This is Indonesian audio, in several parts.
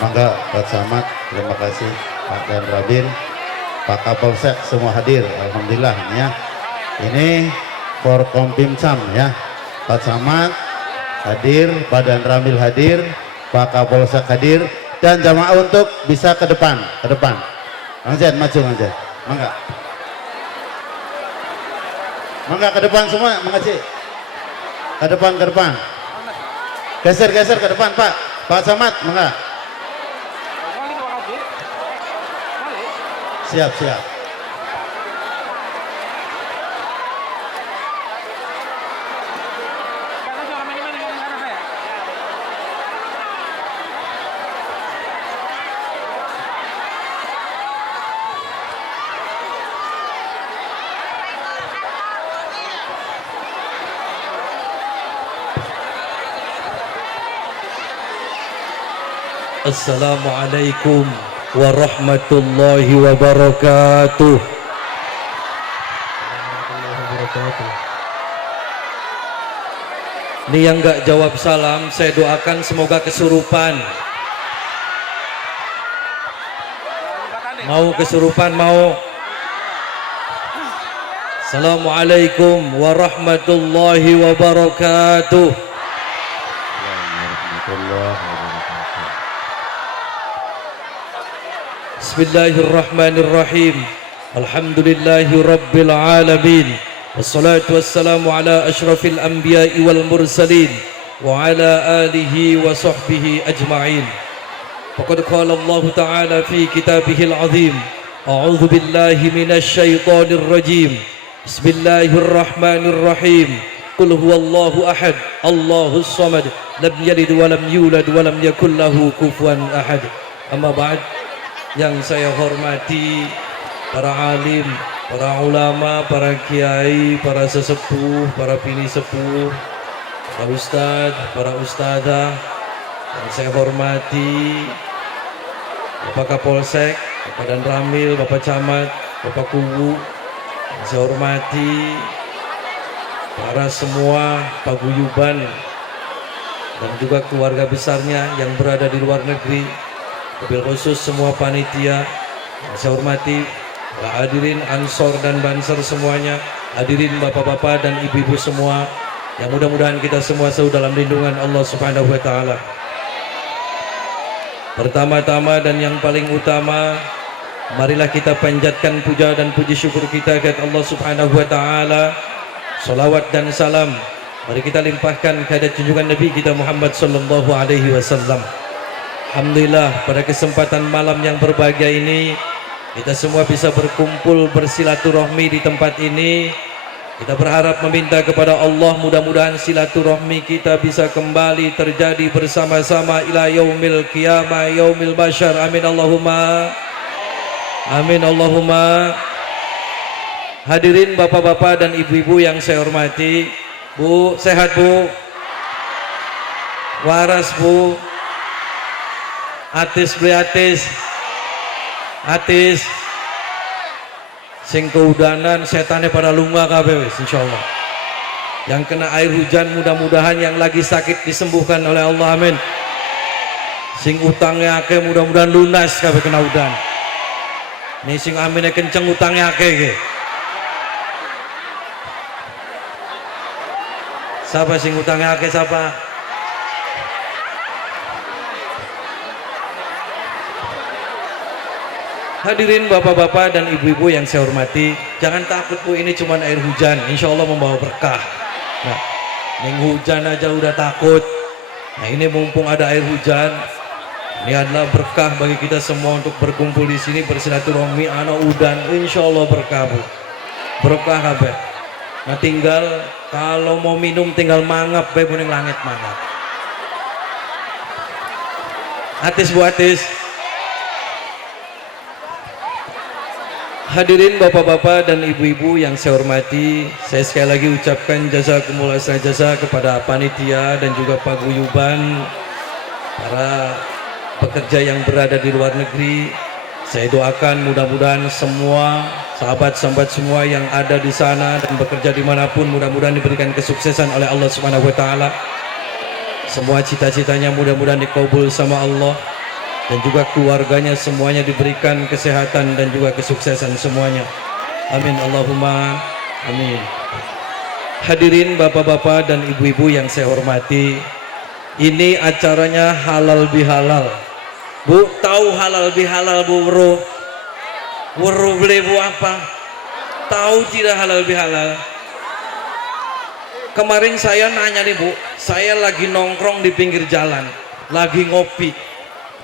Mangga Pak Camat, terima kasih Pak Dan Rabin, Pak Kapolsek semua hadir, alhamdulillah ya. Ini Forkompimcam ya, Pak Camat hadir, Pak Dan Ramil hadir, Pak Kapolsek hadir, dan jamaah untuk bisa ke depan, Anjen maju Anjen, mangga. Mangga ke depan semua, mangga Ci. Ke depan. Geser ke depan Pak Camat, mangga. Siap. Assalamualaikum warahmatullahi wabarakatuh. Ini yang nggak jawab salam, saya doakan semoga kesurupan. Mau kesurupan mau? Assalamualaikum warahmatullahi wabarakatuh. Bismillahirrahmanirrahim. Alhamdulillahi rabbil alamin. Wassalatu wassalamu ala ashrafil anbiya'i wal mursalin wa ala alihi wa sahbihi ajma'in. Faqad qala Allah ta'ala fi kitabihil azim. A'udzu billahi minasy syaithanir rajim. Bismillahirrahmanirrahim. Qul huwallahu ahad, Allahus samad, lam yalid wa lam yulad wa lam yakul lahu kufuwan ahad. Amma ba'd. Yang saya hormati para alim, para ulama, para kiai, para sesepuh, para bini sepuh, para ustadz, para ustadzah. Yang saya hormati Bapak Kapolsek, Bapak Dan Ramil, Bapak Camat, Bapak Kuwu. Yang saya hormati para semua paguyuban dan juga keluarga besarnya yang berada di luar negeri. Wabil khusus semua panitia yang saya hormati, para hadirin Ansor dan Banser semuanya, hadirin bapak-bapak dan ibu-ibu semua, yang mudah-mudahan kita semua selalu dalam lindungan Allah Subhanahu wa Ta'ala. Pertama-tama dan yang paling utama, marilah kita panjatkan puja dan puji syukur kita kepada Allah Subhanahu wa Ta'ala. Salawat dan salam mari kita limpahkan kehadirat junjungan Nabi kita Muhammad sallallahu alaihi wasallam. Alhamdulillah, pada kesempatan malam yang berbahagia ini kita semua bisa berkumpul bersilaturahmi di tempat ini. Kita berharap meminta kepada Allah mudah-mudahan silaturahmi kita bisa kembali terjadi bersama-sama ila yaumil qiyamah yaumil basyar. Amin Allahumma amin Allahumma. Hadirin bapak-bapak dan ibu-ibu yang saya hormati, Bu, sehat Bu? Waras Bu? Atis beli atis sing keudanan setannya pada lunga kabeh wis insyaallah. Yang kena air hujan mudah-mudahan yang lagi sakit disembuhkan oleh Allah, amin. Sing utangnya akeh mudah-mudahan lunas kabeh kena udan. Nih sing amine kenceng utangnya akeh ge. Siapa sing utangnya akeh siapa? Hadirin bapak-bapak dan ibu-ibu yang saya hormati, jangan takut Bu, ini cuma air hujan, insya Allah membawa berkah. Nah, neng hujan aja udah takut. Nah ini mumpung ada air hujan, ini adalah berkah bagi kita semua untuk berkumpul di sini bersilaturahmi anak udan, insya Allah berkah Bu, berkah kabeh. Nah tinggal kalau mau minum tinggal mangap be kuning langit mangap. Atis Bu atis. Hadirin bapak-bapak dan ibu-ibu yang saya hormati, saya sekali lagi ucapkan jazakumullah jasa kepada panitia dan juga paguyuban, para pekerja yang berada di luar negeri. Saya doakan mudah-mudahan semua sahabat-sahabat semua yang ada di sana dan bekerja dimanapun mudah-mudahan diberikan kesuksesan oleh Allah Subhanahu wa Ta'ala. Semua cita-citanya mudah-mudahan dikabul sama Allah. dan juga keluarganya semuanya diberikan kesehatan dan juga kesuksesan semuanya. Amin Allahumma amin. Hadirin bapak-bapak dan ibu-ibu yang saya hormati, ini acaranya halal bihalal. Bu, tahu halal bihalal Bu bro? Bro beli bu apa? Tahu tidak halal bihalal? Kemarin saya nanya nih Bu, saya lagi nongkrong di pinggir jalan, lagi ngopi,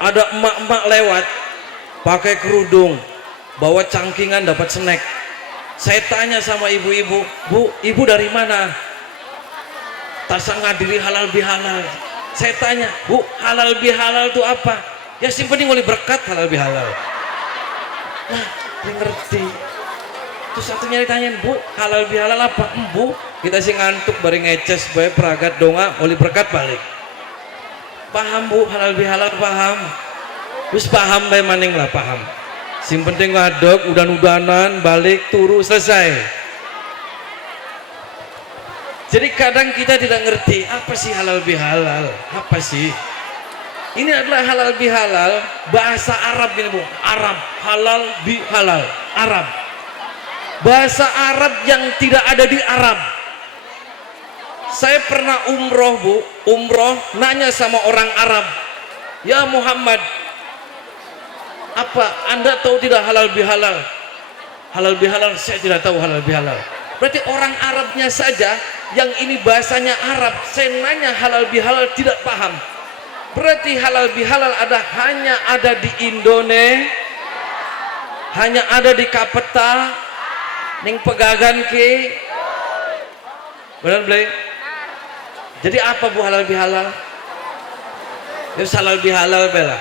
ada emak-emak lewat pakai kerudung, bawa cangkingan dapat snack. Saya tanya sama ibu-ibu, Bu, ibu dari mana? Tasa ngadiri halal bihalal. Saya tanya, Bu, halal bihalal itu apa? Ya sih penting oleh berkat halal bihalal. Nah, dia ngerti. Terus satunya ditanyain, Bu, halal bihalal apa? Bu, kita sih ngantuk bareng ngeces bae peragat donga oleh berkat balik. Paham Bu, halal bihalal paham. Terus paham bae maning lah paham. Sing penting ngadeg udan-udanan balik turu selesai. Jadi kadang kita tidak ngerti apa sih halal bihalal, apa sih? Ini adalah halal bihalal bahasa Arab ini Bu, Arab, halal bihalal, Arab. Bahasa Arab yang tidak ada di Arab. Saya pernah umroh Bu, umroh nanya sama orang Arab, ya Muhammad, apa Anda tahu tidak halal bihalal? Halal bihalal saya tidak tahu halal bihalal. Berarti orang Arabnya saja yang ini bahasanya Arab, saya nanya halal bihalal tidak paham. Berarti halal bihalal hanya ada di Indonesia, hanya ada di Kapeta, ning Pegagan ki. Benar beli? Jadi apa Bu halal bihalal? Itu halal bihalal bela.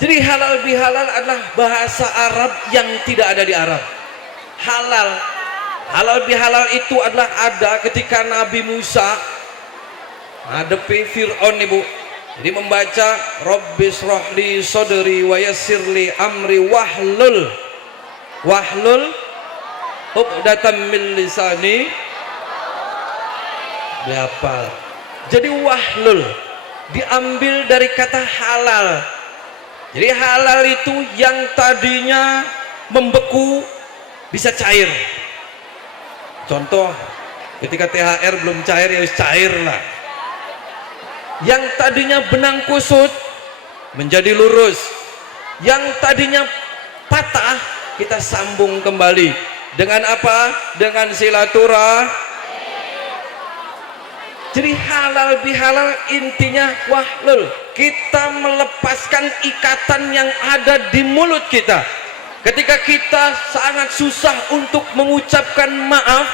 Jadi halal bihalal adalah bahasa Arab yang tidak ada di Arab. Halal bihalal itu adalah ada ketika Nabi Musa ngadepi Fir'aun ibu. Jadi membaca Rabbis rohli sodri wa yassirli amri wahlul uqdatam min lisani dihafal. Jadi wahlul diambil dari kata halal. Jadi halal itu yang tadinya membeku bisa cair. Contoh ketika THR belum cair ya harus cair lah. Yang tadinya benang kusut menjadi lurus. Yang tadinya patah kita sambung kembali. Dengan apa? Dengan silaturahmi. Jadi halal bihalal intinya wahlul, kita melepaskan ikatan yang ada di mulut kita. Ketika kita sangat susah untuk mengucapkan maaf,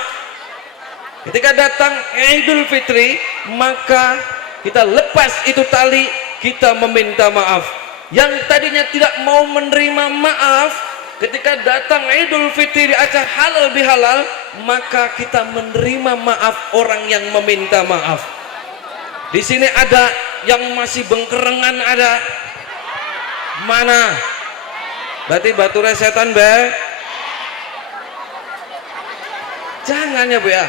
ketika datang Idul Fitri, maka kita lepas itu tali, kita meminta maaf. Yang tadinya tidak mau menerima maaf, ketika datang Idul Fitri di acara halal bihalal, maka kita menerima maaf orang yang meminta maaf. Di sini ada yang masih bengkerengan, ada mana? Berarti baturnya setan be. Jangan ya Bu ya.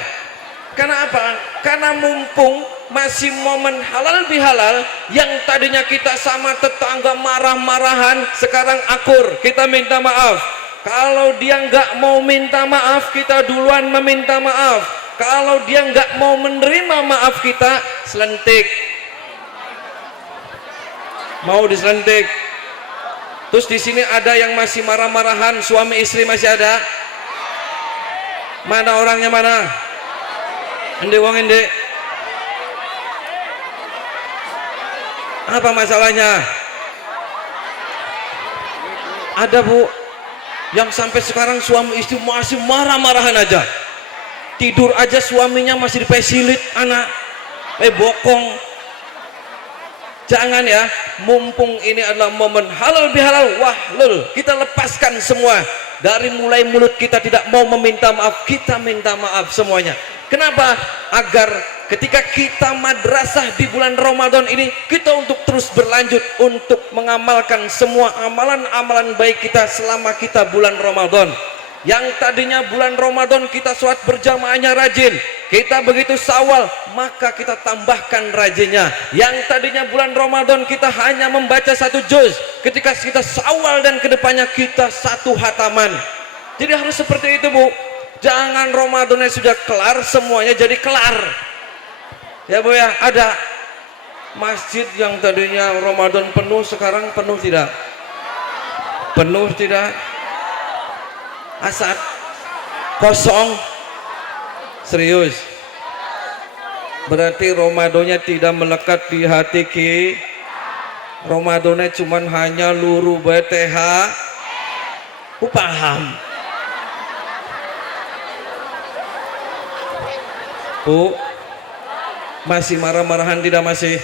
Karena apa? Karena mumpung masih momen halal bihalal, yang tadinya kita sama tetangga marah-marahan, sekarang akur, kita minta maaf. Kalau dia nggak mau minta maaf, kita duluan meminta maaf. Kalau dia nggak mau menerima maaf kita, selentik. Mau diselentik. Terus di sini ada yang masih marah-marahan, suami istri masih ada. Mana orangnya mana? Ende wong ende. Apa masalahnya? Ada Bu yang sampai sekarang suami istri masih marah-marahan aja. Tidur aja suaminya masih dipesilit anak. Bokong. Jangan ya, mumpung ini adalah momen halal bihalal wahlul, kita lepaskan semua. Dari mulai mulut kita tidak mau meminta maaf, kita minta maaf semuanya. Kenapa? Agar ketika kita madrasah di bulan Ramadan ini, kita untuk terus berlanjut untuk mengamalkan semua amalan-amalan baik kita selama kita bulan Ramadan. Yang tadinya bulan Ramadan kita sholat berjamaahnya rajin, kita begitu Syawal, maka kita tambahkan rajinnya. Yang tadinya bulan Ramadan kita hanya membaca 1 juz, ketika kita Syawal dan kedepannya kita 1 hataman. Jadi harus seperti itu, Bu. Jangan Ramadannya sudah kelar semuanya jadi kelar. Ya, Bu ya, ada masjid yang tadinya Ramadan penuh sekarang penuh tidak? Penuh tidak? Asad kosong. Serius, berarti Ramadannya tidak melekat di hati ki. Ramadannya cuman hanya luru BTH. Ku paham, Bu? Masih marah-marahan tidak masih?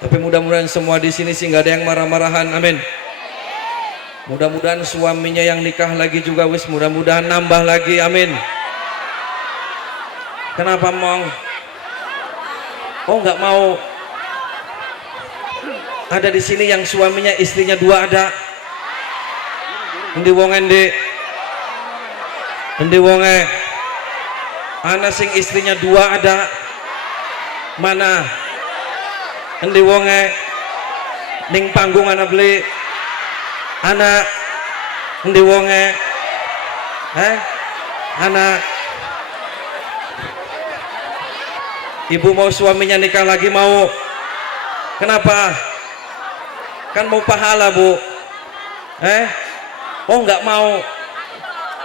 Tapi mudah-mudahan semua di sini sih nggak ada yang marah-marahan. Amin. Mudah-mudahan suaminya yang nikah lagi juga wis mudah-mudahan nambah lagi. Amin. Kenapa Mong? Oh nggak mau? Ada di sini yang suaminya istrinya 2 ada? Endi wong endi? Endi wonge? Ana sing istrinya 2 ada? Mana? Endi wonge? Ning panggung ana beli? Anak endi wonge? Anak ibu mau suaminya nikah lagi mau? Kenapa? Kan mau pahala, Bu. Oh nggak mau.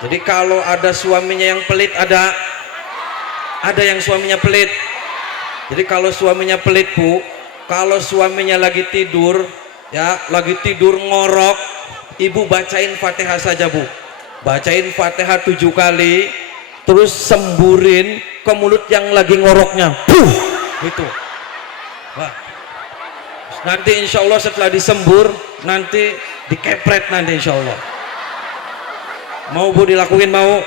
Jadi kalau ada suaminya yang pelit ada yang suaminya pelit. Jadi kalau suaminya pelit, Bu, kalau suaminya lagi tidur ya, lagi tidur ngorok, ibu bacain Fatihah saja, Bu. Bacain Fatihah 7 kali, terus semburin ke mulut yang lagi ngoroknya. Puh, gitu. Wah. Nanti insya Allah setelah disembur, nanti dikepret nanti insya Allah. Mau, Bu, dilakuin mau?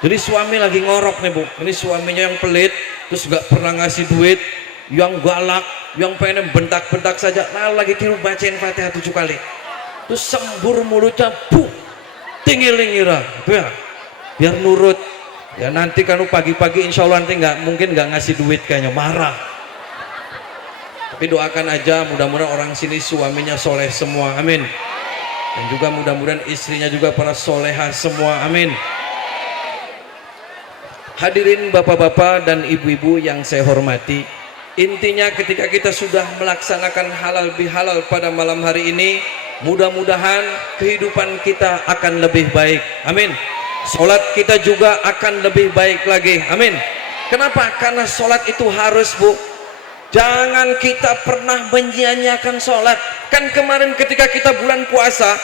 Jadi suami lagi ngorok nih, Bu. Ini suaminya yang pelit, terus gak pernah ngasih duit, yang galak, yang pengen bentak-bentak saja. Nah, lagi tidur bacain Fatihah 7 kali. Terus sembur mulutnya, puh, tinggi-lingira, ya, biar nurut. Ya nanti kan pagi-pagi insya Allah nanti mungkin nggak ngasih duit kayaknya, marah. Tapi doakan aja mudah-mudahan orang sini suaminya soleh semua, amin. Dan juga mudah-mudahan istrinya juga para soleha semua, amin. Hadirin bapak-bapak dan ibu-ibu yang saya hormati, intinya ketika kita sudah melaksanakan halal bihalal pada malam hari ini, mudah-mudahan kehidupan kita akan lebih baik, amin. Sholat kita juga akan lebih baik lagi, amin. Kenapa? Karena sholat itu harus, Bu. Jangan kita pernah menyia-nyiakan sholat. Kan kemarin ketika kita bulan puasa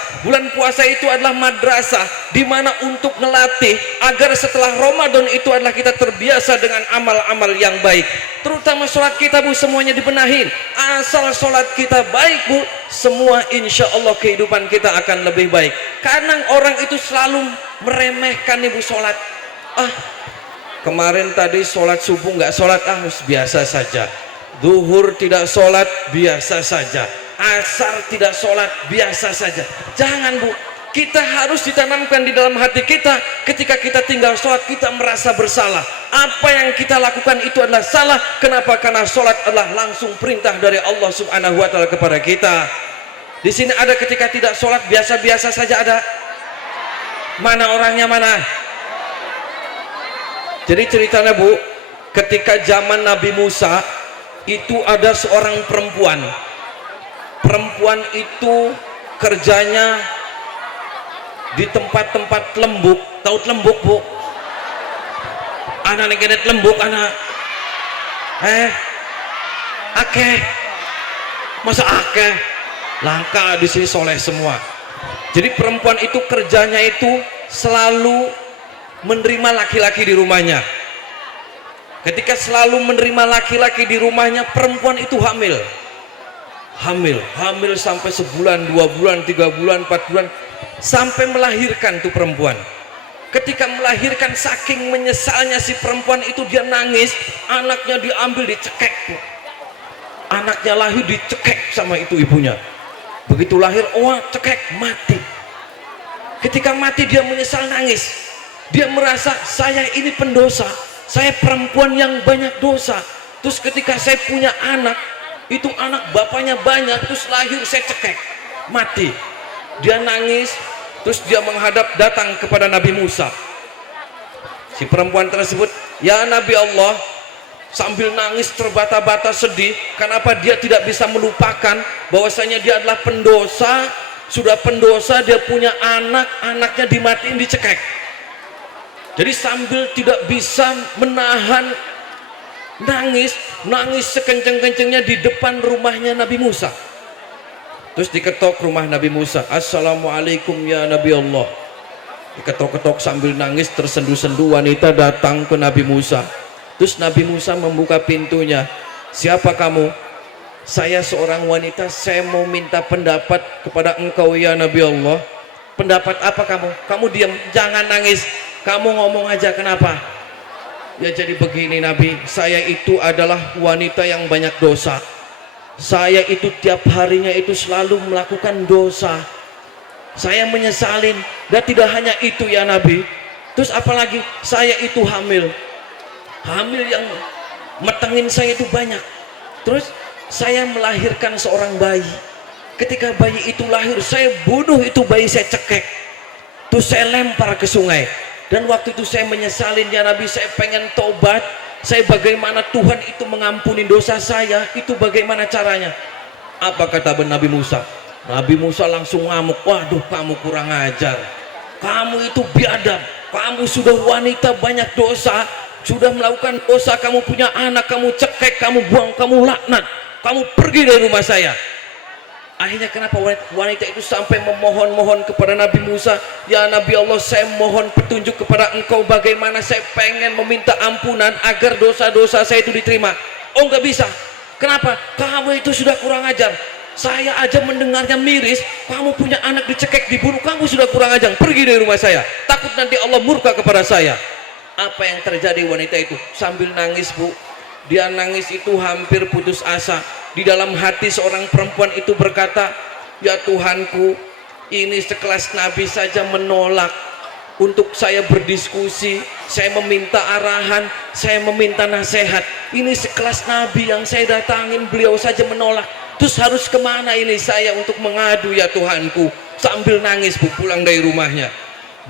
itu adalah madrasah, di mana untuk melatih agar setelah Ramadan itu adalah kita terbiasa dengan amal-amal yang baik. Terutama sholat kita, Bu, semuanya dibenahin. Asal sholat kita baik, Bu, semua insya Allah kehidupan kita akan lebih baik. Kadang orang itu selalu meremehkan, Ibu, sholat. Kemarin tadi sholat subuh nggak sholat, biasa saja. Duhur tidak sholat, biasa saja. Asar tidak sholat, biasa saja. Jangan, Bu. Kita harus ditanamkan di dalam hati kita, ketika kita tinggal sholat kita merasa bersalah. Apa yang kita lakukan itu adalah salah. Kenapa? Karena sholat adalah langsung perintah dari Allah Subhanahu wa Ta'ala kepada kita. Di sini ada ketika tidak sholat biasa-biasa saja ada. Mana orangnya mana? Jadi ceritanya, Bu, ketika zaman Nabi Musa itu ada seorang perempuan. Perempuan itu kerjanya di tempat-tempat lembuk. Tahu lembuk, Bu? Anak negenet lembuk anak. Akeh. Masa akeh? Langka di sini soleh semua. Jadi perempuan itu kerjanya itu selalu menerima laki-laki di rumahnya. Ketika selalu menerima laki-laki di rumahnya, perempuan itu hamil sampai sebulan, 2 bulan, 3 bulan, 4 bulan, sampai melahirkan tuh perempuan. Ketika melahirkan, saking menyesalnya si perempuan itu, dia nangis, anaknya diambil dicekek, tuh. Anaknya lahir dicekek sama itu ibunya. Begitu lahir, cekek, mati. Ketika mati dia menyesal, nangis. Dia merasa saya ini pendosa, saya perempuan yang banyak dosa. Terus ketika saya punya anak, itu anak bapaknya banyak, terus lahir saya cekek, mati. Dia nangis, terus dia menghadap datang kepada Nabi Musa. Si perempuan tersebut, ya Nabi Allah, sambil nangis terbata-bata sedih. Kenapa dia tidak bisa melupakan bahwasanya dia adalah pendosa, sudah pendosa, dia punya anak, anaknya dimatiin, dicekek. Jadi sambil tidak bisa menahan nangis sekenceng-kencengnya di depan rumahnya Nabi Musa. Terus diketok rumah Nabi Musa. Assalamualaikum ya Nabi Allah. Diketok-ketok sambil nangis tersendu-sendu, wanita datang ke Nabi Musa. Terus Nabi Musa membuka pintunya. Siapa kamu? Saya seorang wanita, saya mau minta pendapat kepada engkau ya Nabi Allah. Pendapat apa kamu? Kamu diam, jangan nangis, kamu ngomong aja. Kenapa? Ya jadi begini Nabi, saya itu adalah wanita yang banyak dosa. Saya itu tiap harinya itu selalu melakukan dosa. Saya menyesalin. Dan tidak hanya itu ya Nabi, terus apalagi saya itu hamil yang metengin saya itu banyak. Terus saya melahirkan seorang bayi. Ketika bayi itu lahir, saya bunuh itu bayi, saya cekek, terus saya lempar ke sungai. Dan waktu itu saya menyesalin ya Nabi, saya pengen tobat. Saya bagaimana Tuhan itu mengampuni dosa saya, itu bagaimana caranya? Apa kata Nabi Musa? Nabi Musa langsung ngamuk. Waduh, kamu kurang ajar, kamu itu biadab, kamu sudah wanita banyak dosa, sudah melakukan dosa, kamu punya anak, kamu cekek, kamu buang, kamu laknat, kamu pergi dari rumah saya. Akhirnya kenapa wanita itu sampai memohon-mohon kepada Nabi Musa, ya Nabi Allah, saya mohon petunjuk kepada engkau, bagaimana saya pengen meminta ampunan agar dosa-dosa saya itu diterima. Oh nggak bisa. Kenapa? Kamu itu sudah kurang ajar, saya aja mendengarnya miris, kamu punya anak dicekek, dibunuh, kamu sudah kurang ajar, pergi dari rumah saya, takut nanti Allah murka kepada saya. Apa yang terjadi? Wanita itu sambil nangis Bu, dia nangis itu hampir putus asa. Di dalam hati seorang perempuan itu berkata, ya Tuhanku, ini sekelas Nabi saja menolak untuk saya berdiskusi, saya meminta arahan, saya meminta nasihat. Ini sekelas Nabi yang saya datangin, beliau saja menolak. Terus harus kemana ini saya untuk mengadu ya Tuhanku? Sambil nangis Bu pulang dari rumahnya.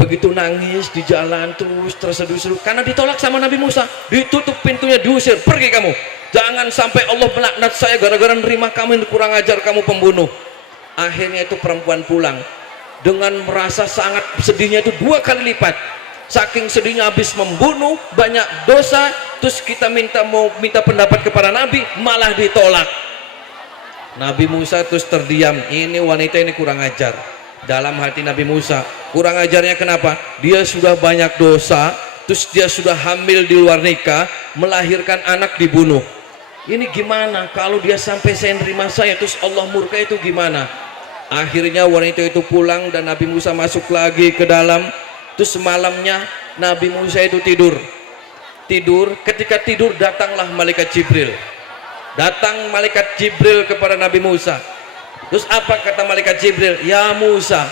Begitu nangis di jalan terus terseduh-seduh karena ditolak sama Nabi Musa. Ditutup pintunya, diusir, pergi kamu, jangan sampai Allah melaknat saya gara-gara nerima kamu, ini kurang ajar, kamu pembunuh. Akhirnya itu perempuan pulang dengan merasa sangat sedihnya itu 2 kali lipat. Saking sedihnya habis membunuh, banyak dosa. Terus kita mau minta pendapat kepada Nabi, malah ditolak. Nabi Musa terus terdiam. Ini wanita ini kurang ajar. Dalam hati Nabi Musa, kurang ajarnya kenapa? Dia sudah banyak dosa, terus dia sudah hamil di luar nikah, melahirkan anak, dibunuh. Ini gimana kalau dia sampai saya nerima saya, terus Allah murka, itu gimana? Akhirnya wanita itu pulang dan Nabi Musa masuk lagi ke dalam. Terus malamnya Nabi Musa itu tidur. Ketika tidur datanglah malaikat Jibril. Datang malaikat Jibril kepada Nabi Musa. Terus apa kata malaikat Jibril? Ya Musa,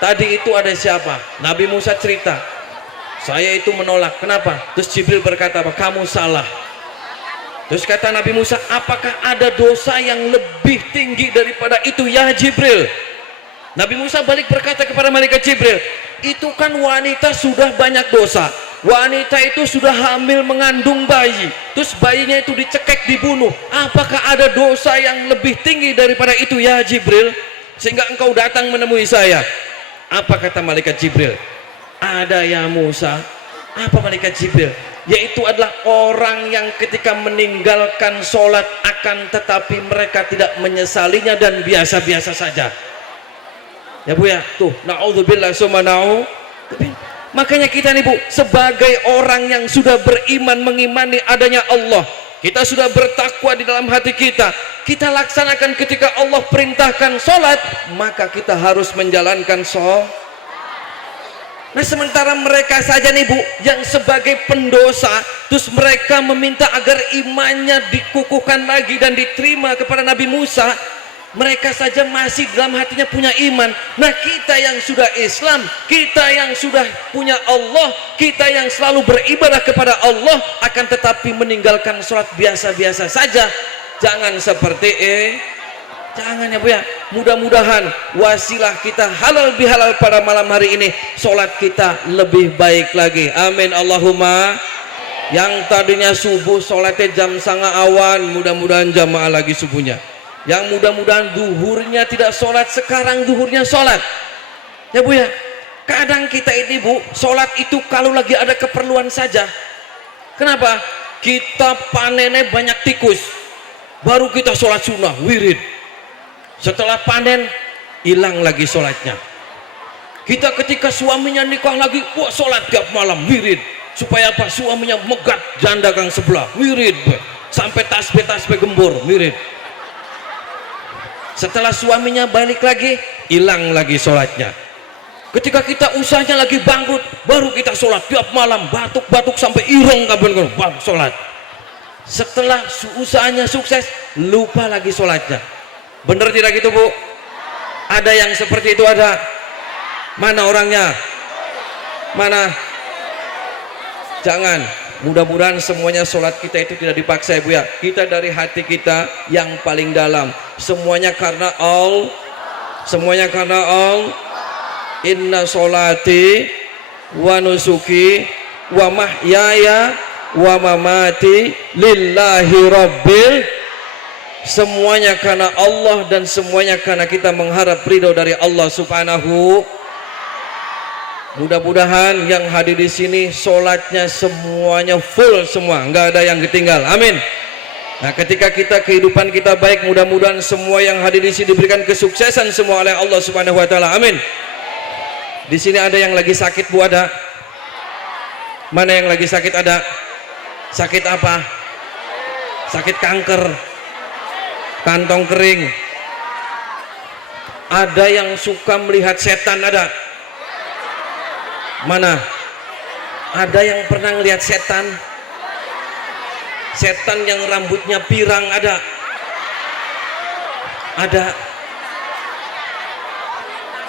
tadi itu ada siapa? Nabi Musa cerita, saya itu menolak. Kenapa? Terus Jibril berkata apa? Kamu salah. Terus kata Nabi Musa, apakah ada dosa yang lebih tinggi daripada itu ya Jibril? Nabi Musa balik berkata kepada malaikat Jibril, itu kan wanita sudah banyak dosa, wanita itu sudah hamil mengandung bayi, terus bayinya itu dicekek, dibunuh. Apakah ada dosa yang lebih tinggi daripada itu ya Jibril, sehingga engkau datang menemui saya? Apa kata malaikat Jibril? Ada ya Musa. Apa malaikat Jibril? Yaitu adalah orang yang ketika meninggalkan sholat akan tetapi mereka tidak menyesalinya dan biasa-biasa saja. Ya Bu ya, tuh na'udzubillah summa na'udzubillah. Makanya kita nih Bu, sebagai orang yang sudah beriman, mengimani adanya Allah, kita sudah bertakwa di dalam hati kita, kita laksanakan ketika Allah perintahkan sholat, maka kita harus menjalankan sholat. Nah sementara mereka saja nih Bu, yang sebagai pendosa, terus mereka meminta agar imannya dikukuhkan lagi dan diterima kepada Nabi Musa, mereka saja masih dalam hatinya punya iman. Nah, kita yang sudah Islam, kita yang sudah punya Allah, kita yang selalu beribadah kepada Allah, akan tetapi meninggalkan sholat biasa-biasa saja. Jangan seperti jangan ya Bu ya. Mudah-mudahan wasilah kita halal bihalal pada malam hari ini, sholat kita lebih baik lagi. Amin Allahumma. Yang tadinya subuh sholatnya jam 09.30, mudah-mudahan jamaah lagi subuhnya. Yang mudah-mudahan duhurnya tidak sholat, sekarang duhurnya sholat. Ya Bu ya. Kadang kita ini Bu, sholat itu kalau lagi ada keperluan saja. Kenapa? Kita panennya banyak tikus, baru kita sholat sunnah, wirid. Setelah panen, hilang lagi sholatnya. Kita ketika suaminya nikah lagi, wah sholat tiap malam, wirid. Supaya apa? Suaminya megat janda kang sebelah, wirid. Sampai tasbih gembor, wirid. Setelah suaminya balik lagi, hilang lagi sholatnya. Ketika kita usahanya lagi bangkrut, baru kita sholat tiap malam, batuk-batuk sampai irong kapan baru sholat. Setelah usahanya sukses, lupa lagi sholatnya. Bener tidak gitu Bu? Ada yang seperti itu ada? Mana orangnya? Mana? Jangan. Mudah-mudahan semuanya sholat kita itu tidak dipaksa ya Bu ya. Kita dari hati kita yang paling dalam. Semuanya karena Allah. Semuanya karena Allah. Inna sholati wa nusuki wa mahyaya wa mamati lillahi rabbil. Semuanya karena Allah dan semuanya karena kita mengharap ridho dari Allah Subhanahu. Mudah-mudahan yang hadir di sini sholatnya semuanya full semua, nggak ada yang ketinggal. Amin. Nah, ketika kehidupan kita baik, mudah-mudahan semua yang hadir di sini diberikan kesuksesan semua oleh Allah Subhanahu wa taala. Amin. Di sini ada yang lagi sakit Bu, ada? Mana yang lagi sakit ada? Sakit apa? Sakit kanker, kantong kering. Ada yang suka melihat setan, ada? Mana? Ada yang pernah lihat setan? Setan yang rambutnya pirang, ada? Ada?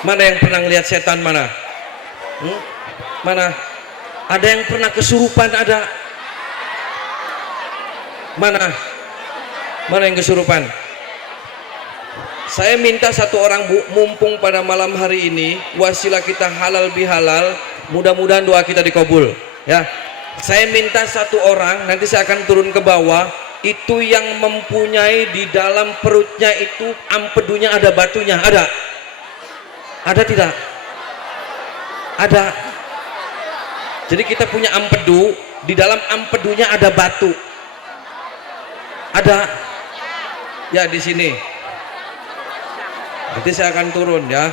Mana yang pernah lihat setan, mana? Mana? Ada yang pernah kesurupan, ada? Mana? Mana yang kesurupan? Saya minta satu orang Bu, mumpung pada malam hari ini wasilah kita halal bihalal, mudah-mudahan doa kita dikabul ya. Saya minta satu orang, nanti saya akan turun ke bawah, itu yang mempunyai di dalam perutnya itu ampedunya ada batunya, ada? Ada tidak? Ada. Jadi kita punya ampedu, di dalam ampedunya ada batu. Ada? Ya di sini. Nanti saya akan turun ya.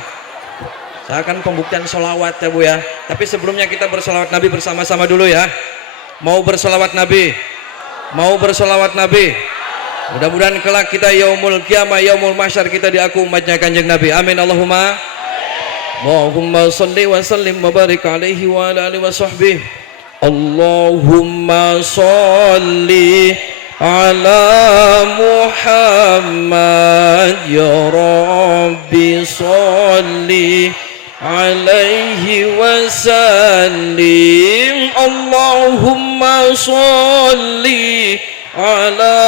Saya akan pembuktian sholawat ya Bu ya. Tapi sebelumnya kita bersolawat Nabi bersama-sama dulu ya. Mau bersolawat Nabi? Mau bersolawat Nabi? Mudah-mudahan kelak kita yaumul qiyamah, yaumul mahsyar kita diaku umatnya Kanjeng Nabi. Amin Allahumma. Allahumma salli wa sallim wa barik alaihi wa ala alihi wa sahbihi. Allahumma salli ala Muhammad ya Rabbi salli alaihi wasallim. Allahumma salli ala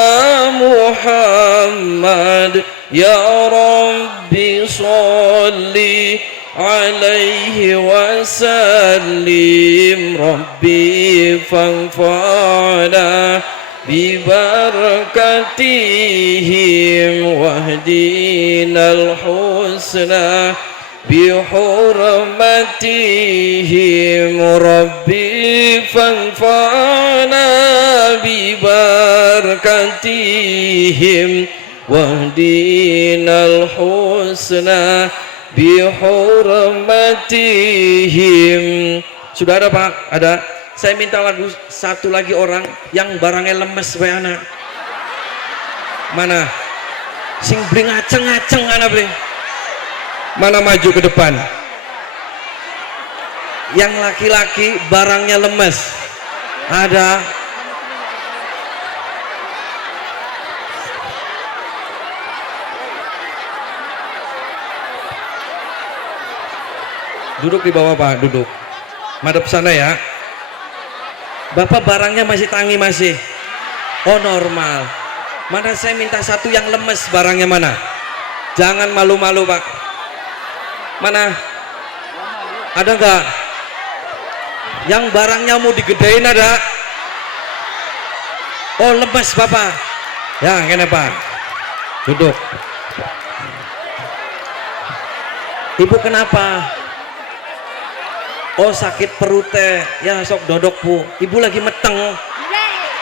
Muhammad ya Rabbi salli alaihi wasallim. Rabbi fanfa'na bibarakatihim wahdinal husna bihurmatihim. Rabbi fanfa'na bibarakatihim wahdinal husna bihurmatihim. Sudah ada Pak? Ada? Saya minta lagu satu lagi orang yang barangnya lemes bae anak. Mana? Sing bling ngaceng-ngaceng anak bling. Mana maju ke depan? Yang laki-laki barangnya lemes. Ada? Duduk di bawah Pak, duduk. Madep sana ya. Bapak barangnya masih tangi masih. Oh normal. Mana saya minta satu yang lemes, barangnya mana? Jangan malu-malu Pak. Mana? Ada nggak? Yang barangnya mau digedein ada? Oh lemes Bapak. Ya kene Pak. Duduk. Ibu kenapa? Oh sakit perut teh. Ya sok dodok Bu. Ibu lagi meteng.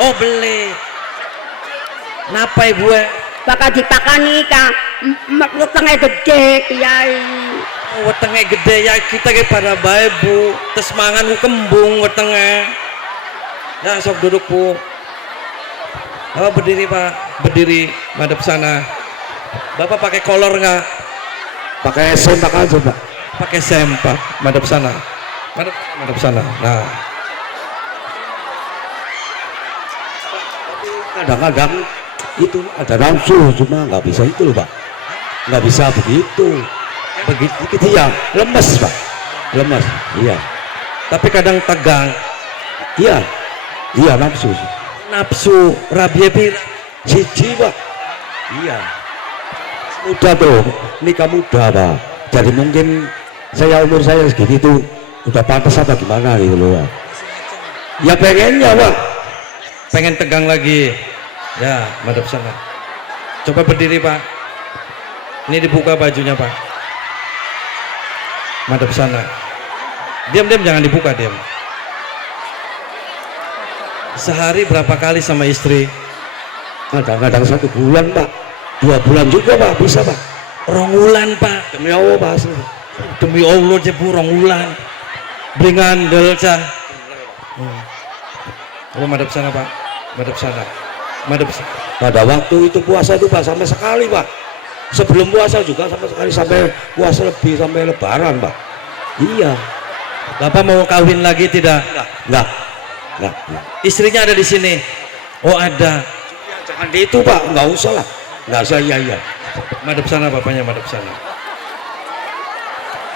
Oh beli. Napa ibu? Bakal dipakani ka wetenge gede kiai. Oh, wetenge gede ya kita ke pada bae Bu. Terus mangan ku kembung wetenge. Ya sok duduk Bu. Oh berdiri Pak, berdiri madep sana. Bapak pakai kolor nggak? Pakai sempak aja Pak. Pakai sempak, madep sana. Madep sana. Nah, Kadang-kadang itu ada nafsu, cuma nggak bisa itu loh Pak. Nggak bisa begitu. Begitu gitu ya, lemes Pak. Lemes, iya. tapi kadang tegang. Iya, iya nafsu. Nafsu, rabi Siji Pak. Iya. Muda tuh, nikah muda Pak. Jadi mungkin umur saya segini tuh udah pantas apa gimana gitu loh Pak. Ya pengennya Pak. pengen tegang lagi. Ya, madep sana. Coba berdiri Pak. Ini dibuka bajunya Pak. Madep sana. Diam-diam jangan dibuka, diam. Sehari berapa kali sama istri? Kadang-kadang 1 bulan Pak, 2 bulan juga Pak, bisa Pak. Rongulan Pak. Demi Allah Pak asli. Demi Allah jebu rongulan. Bringandel cah. Oh madep sana Pak. Madep sana. Madep sana. Pada waktu itu puasa itu Pak sampai sekali Pak. Sebelum puasa juga sama sekali, sampai puasa lebih, sampai lebaran Pak. Iya. Bapak mau kawin lagi tidak? Enggak. Istrinya ada di sini. Oh ada. Jangan di itu Pak, nggak usah lah. Nggak usah, iya. Madep sana bapaknya, madep sana.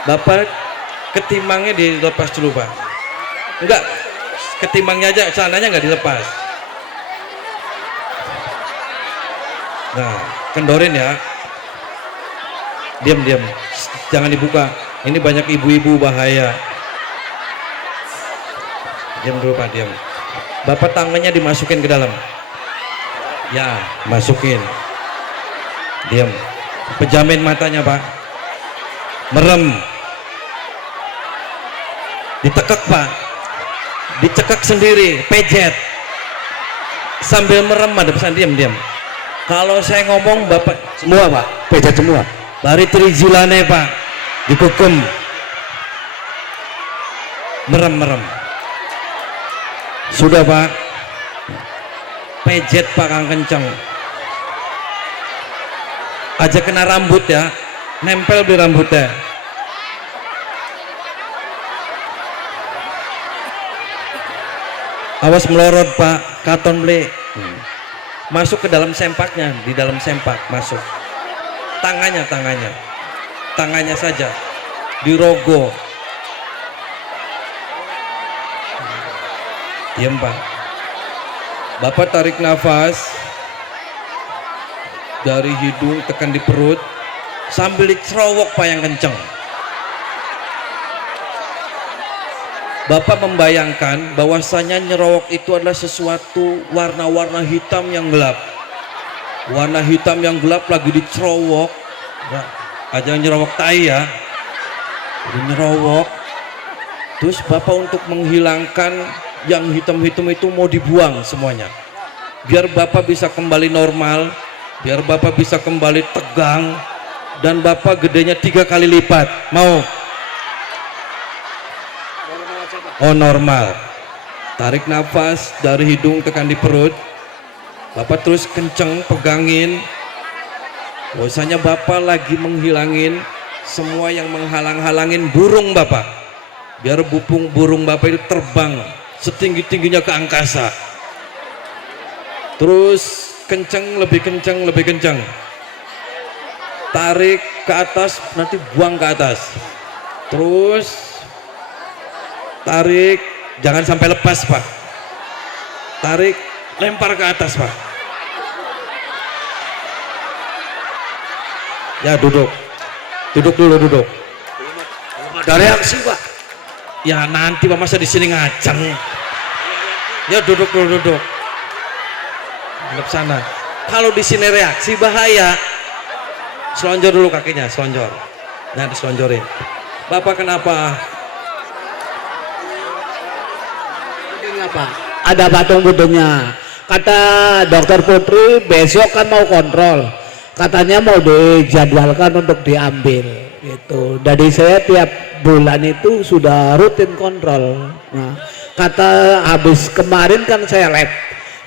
Bapak ketimangnya dilepas dulu Pak. Enggak, ketimangnya aja, celananya nggak dilepas. Nah, kendorin ya. Diam, jangan dibuka. Ini banyak ibu-ibu bahaya. Diam dulu Pak, diam. Bapak tangannya dimasukin ke dalam. Ya, masukin. Diam. Pejamin matanya Pak. Merem. Ditekek Pak. Dicekek sendiri, pejet. Sambil merem madep sana, diam. Kalau saya ngomong Bapak Semua Pak, pejet semua. bari trijilane Pak. Dikukum. Merem. Sudah Pak. Pejet Pak kang kenceng. Aja kena rambut ya. Nempel di rambutnya. Awas melorot Pak, katon beli. Masuk ke dalam sempaknya, di dalam sempak masuk. Tangannya saja dirogoh. Diam Pak. Bapak tarik nafas dari hidung tekan di perut sambil dicerowok Pak yang kenceng. Bapak membayangkan bahwasanya nyerowok itu adalah sesuatu warna-warna hitam yang gelap. Warna hitam yang gelap lagi dicerowok. Nah, aja nyerowok tai ya. Jadi nyerowok. Terus Bapak untuk menghilangkan yang hitam-hitam itu mau dibuang semuanya. Biar Bapak bisa kembali normal, biar Bapak bisa kembali tegang, dan Bapak gedenya 3 kali lipat. Mau? Oh normal. Tarik nafas dari hidung tekan di perut. Bapak terus kenceng pegangin. Bahwasanya Bapak lagi menghilangin semua yang menghalang-halangin burung Bapak. Biar burung Bapak itu terbang setinggi-tingginya ke angkasa. Terus kenceng, lebih kenceng. Tarik ke atas, nanti buang ke atas. Terus Tarik, jangan sampai lepas Pak. Tarik, lempar ke atas Pak. Ya duduk. Duduk dulu, duduk. Ada reaksi Pak. Ya nanti Pak, masa di sini ngacang. Ya duduk dulu, duduk. Hadap sana. Kalau di sini reaksi bahaya. Selonjor dulu kakinya, selonjor. Nah, diselonjorin. Bapak kenapa? Apa? Ada patung butuhnya. Kata dokter Putri besok kan mau kontrol. Katanya mau dijadwalkan untuk diambil gitu. Jadi saya tiap bulan itu sudah rutin kontrol. Nah, kata habis kemarin kan saya lab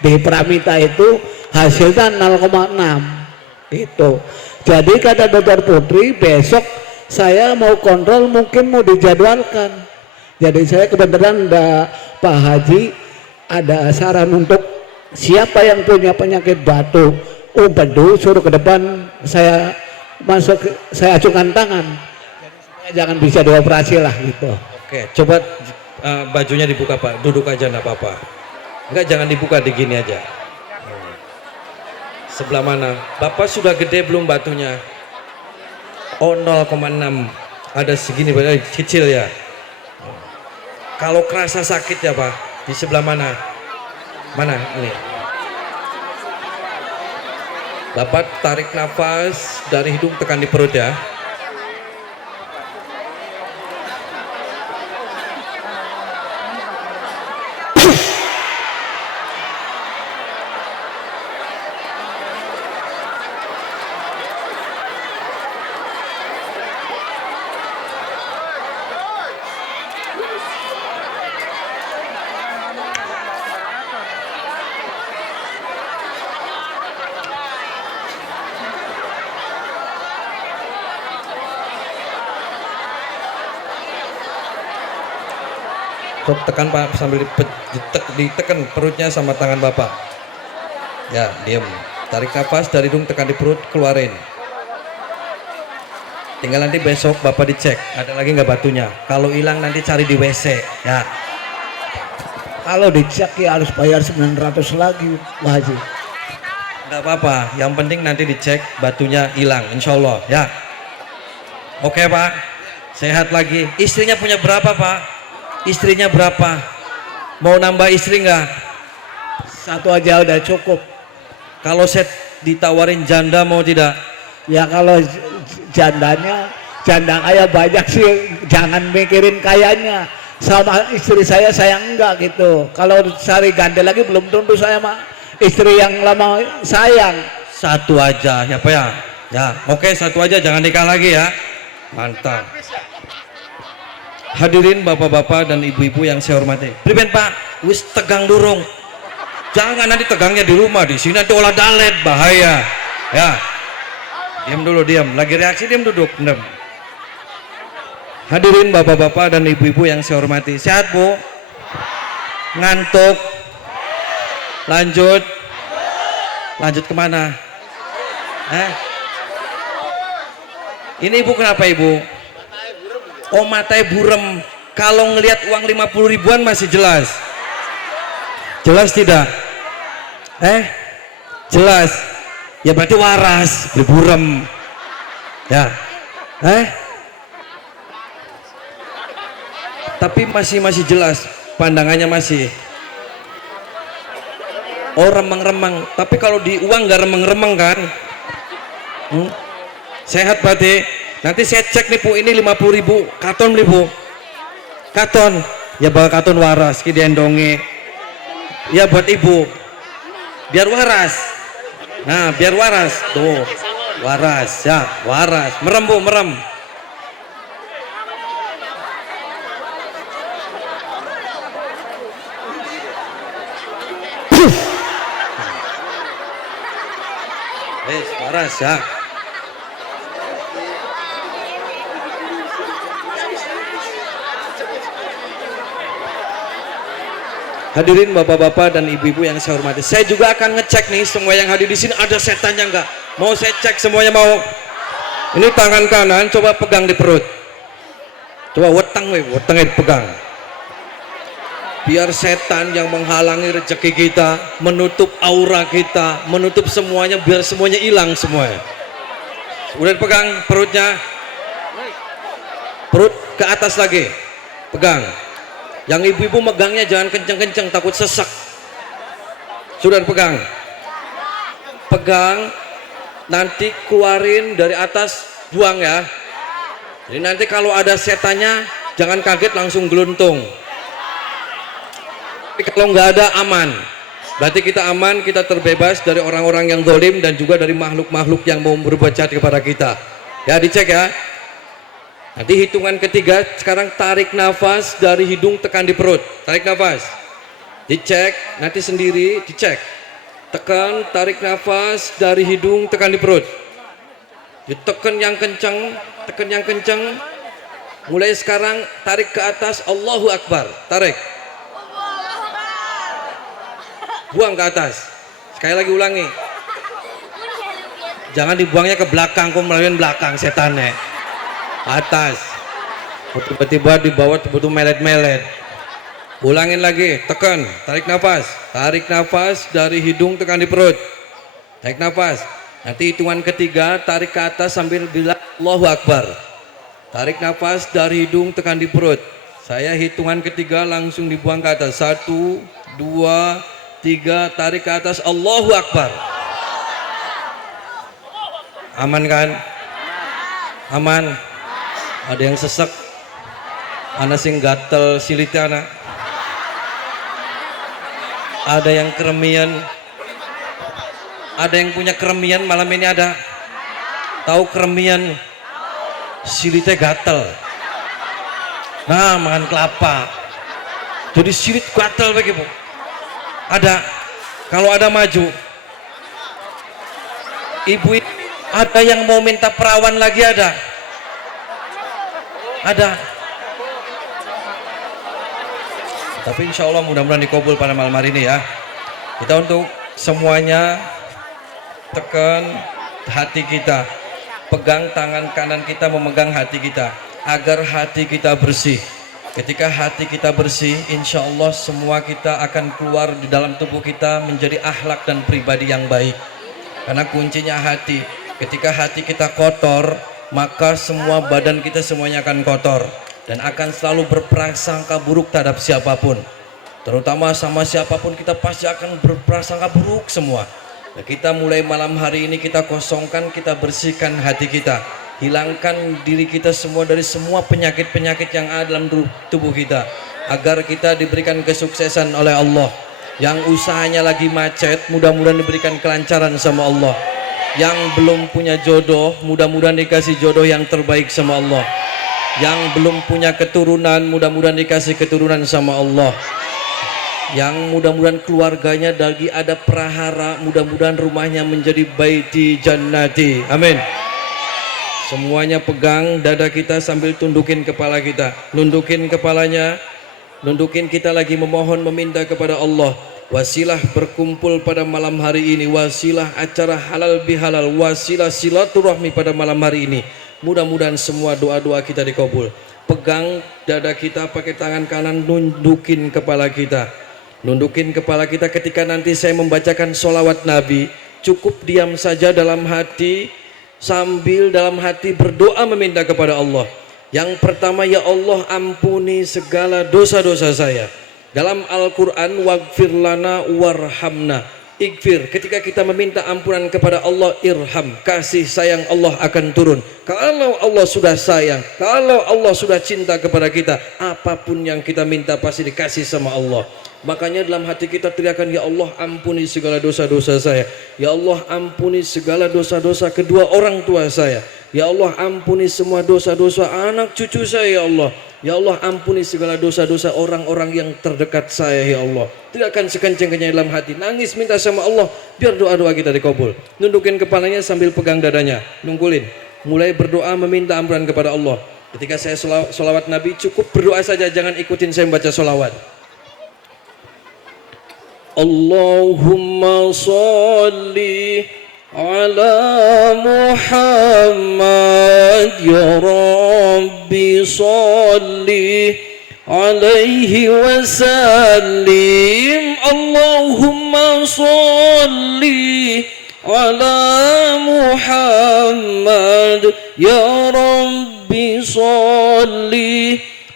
di Pramita itu hasilnya 0,6 itu. Jadi kata dokter Putri besok saya mau kontrol, mungkin mau dijadwalkan. Jadi saya kebetulan ada Pak Haji ada saran untuk siapa yang punya penyakit batuk, empedu, suruh ke depan saya masuk, saya acungkan tangan. Jangan bisa dioperasi lah gitu. Oke, coba bajunya dibuka Pak, duduk aja enggak apa-apa. Enggak, jangan dibuka, di gini aja. Sebelah mana? Bapak sudah gede belum batunya? Oh 0,6. Ada segini, kecil ya. Kalau kerasa sakit ya Pak, di sebelah mana? Mana? Ini. Bapak tarik nafas dari hidung, tekan di perut ya. Sok tekan Pak, sambil ditekan perutnya sama tangan Bapak. Ya, diam. Tarik nafas dari hidung, tekan di perut, keluarin. Tinggal nanti besok Bapak dicek, ada lagi nggak batunya. Kalau hilang nanti cari di WC. Ya. Kalau dicek ya harus bayar 900 lagi Pak Haji. Nggak apa-apa, yang penting nanti dicek batunya hilang, insya Allah. Ya. Oke Pak, sehat lagi. Istrinya punya berapa Pak? Istrinya berapa? Mau nambah istri nggak? Satu aja udah cukup. Kalau saya ditawarin janda mau tidak? Ya kalau janda kaya banyak sih, jangan mikirin kayanya. Sama istri saya enggak gitu. Kalau cari ganda lagi belum tentu saya mah istri yang lama sayang. Satu aja ya Pak ya. Ya, oke, satu aja, jangan nikah lagi ya. Mantap. Hadirin bapak-bapak dan ibu-ibu yang saya hormati. Priben Pak, wis tegang durung. Jangan nanti tegangnya di rumah, di sini nanti olah dalet, bahaya. Ya. Diam dulu, diam. Lagi reaksi, diam, duduk. Diam. Hadirin bapak-bapak dan ibu-ibu yang saya hormati. Sehat Bu? Ngantuk? Lanjut? Lanjut kemana? Ini Ibu kenapa Ibu? Oh matanya burem. Kalau ngelihat uang 50 ribuan masih jelas. Jelas tidak? Jelas. Ya berarti waras, beli burem. Ya. Tapi masih jelas, pandangannya masih. Oh remeng-remeng. Tapi kalau di uang nggak remeng-remeng kan? Sehat berarti. Nanti saya cek nih Bu, ini 50 ribu katon nih Bu, katon ya, bawa katon waras ki diendongi ya buat Ibu biar waras. Nah biar waras tuh, waras ya, waras, merem Bu, merem. Waras ya. Hadirin bapak-bapak dan ibu-ibu yang saya hormati, saya juga akan ngecek nih semua yang hadir di sini ada setannya enggak. Mau saya cek semuanya mau? Ini tangan kanan coba pegang di perut. Coba wetengnya dipegang. biar setan yang menghalangi rezeki kita, menutup aura kita, menutup semuanya, biar semuanya hilang semuanya. Udah pegang perutnya, perut ke atas lagi, pegang. Yang ibu-ibu megangnya jangan kenceng-kenceng, takut sesak. Sudah pegang, pegang, nanti keluarin dari atas, buang ya. Jadi nanti kalau ada setannya jangan kaget, langsung geluntung. Tapi kalau nggak ada, aman. Berarti kita aman, kita terbebas dari orang-orang yang zalim dan juga dari makhluk-makhluk yang mau berbuat jahat kepada kita. Ya, dicek ya. Nanti hitungan ketiga, sekarang tarik nafas dari hidung, tekan di perut. Tarik nafas. Dicek, nanti sendiri dicek. Tekan, tarik nafas dari hidung, tekan di perut. Ditekan yang kencang, tekan yang kencang. Mulai sekarang tarik ke atas, Allahu Akbar. Tarik. Buang ke atas. Sekali lagi ulangi. Jangan dibuangnya ke belakang, kok melalui belakang setannya. Atas. Tiba-tiba di bawah tiba-tiba melet-melet. Ulangin lagi, tekan, tarik nafas dari hidung, tekan di perut. Tarik nafas. Nanti hitungan ketiga, tarik ke atas sambil bilang Allahu Akbar. Tarik nafas dari hidung, tekan di perut. Saya hitungan ketiga langsung dibuang ke atas. 1, 2, 3, tarik ke atas, Allahu Akbar. Aman kan? Aman. Ada yang sesek, ana sing gatel silitnya ana. Ada yang keremian. Ada yang punya keremian malam ini ada. Tahu keremian? Silitnya gatel. Nah, makan kelapa. Jadi silit gatel begitu. Ada. Kalau ada maju. Ibu, ada yang mau minta perawan lagi ada. Ada. Tapi insya Allah mudah-mudahan dikabul pada malam hari ini ya. Kita untuk semuanya tekan hati kita, pegang tangan kanan kita memegang hati kita agar hati kita bersih. Ketika hati kita bersih, insya Allah semua kita akan keluar di dalam tubuh kita menjadi akhlak dan pribadi yang baik. Karena kuncinya hati. Ketika hati kita kotor, maka semua badan kita semuanya akan kotor dan akan selalu berprasangka buruk terhadap siapapun, terutama sama siapapun kita pasti akan berprasangka buruk semua. Nah, kita mulai malam hari ini kita kosongkan, kita bersihkan hati kita, hilangkan diri kita semua dari semua penyakit-penyakit yang ada dalam tubuh kita, agar kita diberikan kesuksesan oleh Allah. Yang usahanya lagi macet, mudah-mudahan diberikan kelancaran sama Allah. Yang belum punya jodoh, mudah-mudahan dikasih jodoh yang terbaik sama Allah. Yang belum punya keturunan, mudah-mudahan dikasih keturunan sama Allah. Yang mudah-mudahan keluarganya lagi ada prahara, mudah-mudahan rumahnya menjadi baiti jannati. Amin. Semuanya pegang dada kita sambil tundukin kepala kita. Nundukin kepalanya, nundukin kita lagi memohon, meminta kepada Allah. Wasilah berkumpul pada malam hari ini, wasilah acara halal bihalal, wasilah silaturahmi pada malam hari ini. Mudah-mudahan semua doa-doa kita dikabul. Pegang dada kita pakai tangan kanan, nundukin kepala kita. Nundukin kepala kita ketika nanti saya membacakan sholawat Nabi. Cukup diam saja dalam hati, sambil dalam hati berdoa meminta kepada Allah. Yang pertama, ya Allah ampuni segala dosa-dosa saya. Dalam Al-Quran, waghfir lana warhamna. Ighfir, ketika kita meminta ampunan kepada Allah, irham, kasih sayang Allah akan turun. Kalau Allah sudah sayang, kalau Allah sudah cinta kepada kita, apapun yang kita minta pasti dikasih sama Allah. Makanya dalam hati kita teriakan, ya Allah ampuni segala dosa-dosa saya. Ya Allah ampuni segala dosa-dosa kedua orang tua saya. Ya Allah ampuni semua dosa-dosa anak cucu saya, ya Allah. Ya Allah ampuni segala dosa-dosa orang-orang yang terdekat saya, ya Allah. Teriakan sekencang-kencangnya dalam hati, nangis minta sama Allah biar doa-doa kita dikabul. Nundukin kepalanya sambil pegang dadanya, nungkulin. Mulai berdoa meminta ampunan kepada Allah. Ketika saya sholawat Nabi, cukup berdoa saja, jangan ikutin saya membaca sholawat. Allahumma salli ala Muhammad, ya Rabbi salli عليه وسلم اللهم صل على محمد يا رب صل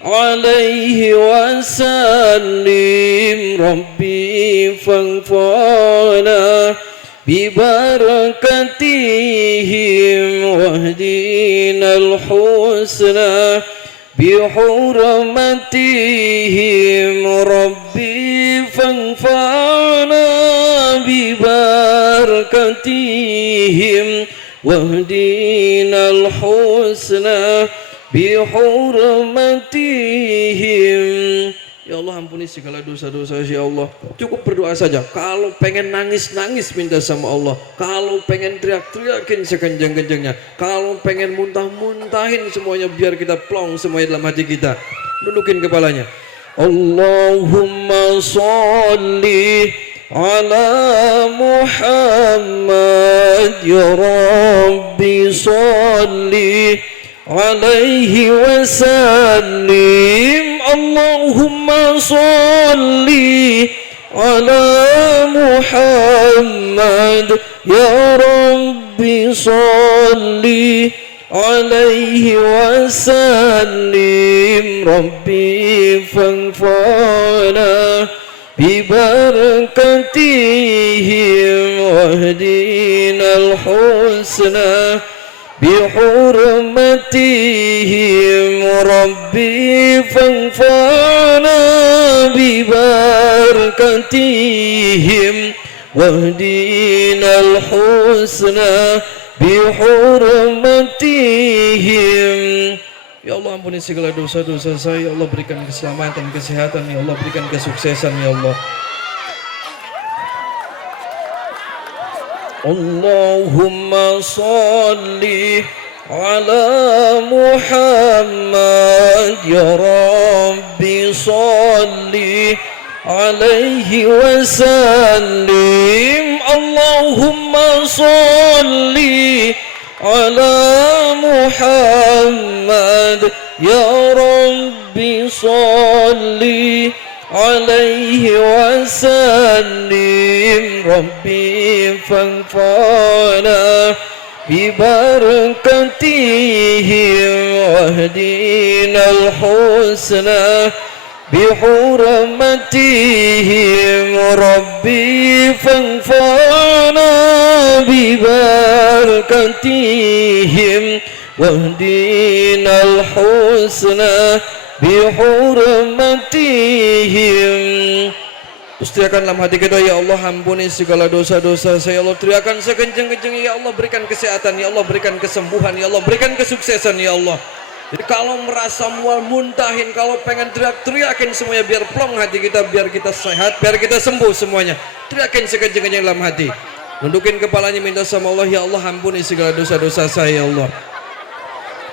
عليه وسلم ربي فانفعنا ببركتهم واهدنا الحسنى بحرمتهم ربي فانفعنا ببركتهم واهدنا الحسنى بحرمتهم. Ya Allah, ampuni segala dosa-dosa ya Allah. Cukup berdoa saja. Kalau pengen nangis-nangis minta sama Allah. Kalau pengen teriak-teriakin sekencang-kencangnya. Kalau pengen muntah-muntahin semuanya biar kita plong semuanya dalam hati kita. Dudukin kepalanya. Allahumma sholli ala Muhammad ya Rabbi sholli alaihi wasallim Allahumma sholli ala Muhammad ya Rabbi sholli alaihi wasallim Rabbi fanfa'na bibarakatihim wahdina al-husna بحرمتهم ربي فانفعنا ببركتهم واهدنا الحسنى بحرمتهم. Ya Allah, ampuni segala dosa-dosa saya. Ya Allah, berikan keselamatan, kesehatan. Ya Allah, berikan kesuksesan. Ya Allah. Allahumma salli ala Muhammad ya Rabbi salli alaihi wasallim Allahumma salli ala Muhammad ya Rabbi salli alaihi wasallim Rabbi fanfa'na bibarakatihim wahdina al-husna bihurmatihim Rabbi fanfa'na bibarakatihim wahdina al-husna bihurmatihim. Terus teriakan dalam hati kita, ya Allah, ampuni segala dosa-dosa saya. Ya Allah, teriakan sekencang-kencangnya, ya Allah, berikan kesehatan, ya Allah, berikan kesembuhan, ya Allah, berikan kesuksesan, ya Allah. Jadi kalau merasa mual muntahin, kalau pengen teriak-teriakin semuanya biar plong hati kita, biar kita sehat, biar kita sembuh semuanya. Teriakin sekencang-kencangnya dalam hati. Nundukin kepalanya, minta sama Allah, ya Allah, ampuni segala dosa-dosa saya, ya Allah.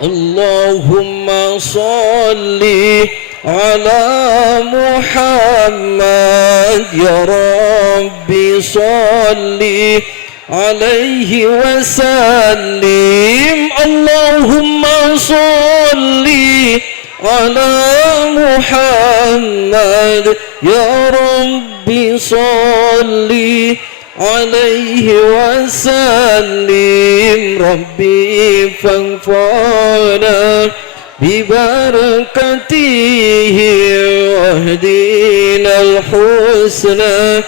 Allahumma sholli ala Muhammad ya Rabbi sholli alaihi wasallim Allahumma sholli ala Muhammad ya Rabbi sholli alaihi wasallim Rabbi fanfa'na bibarakatihim wahdina al-husna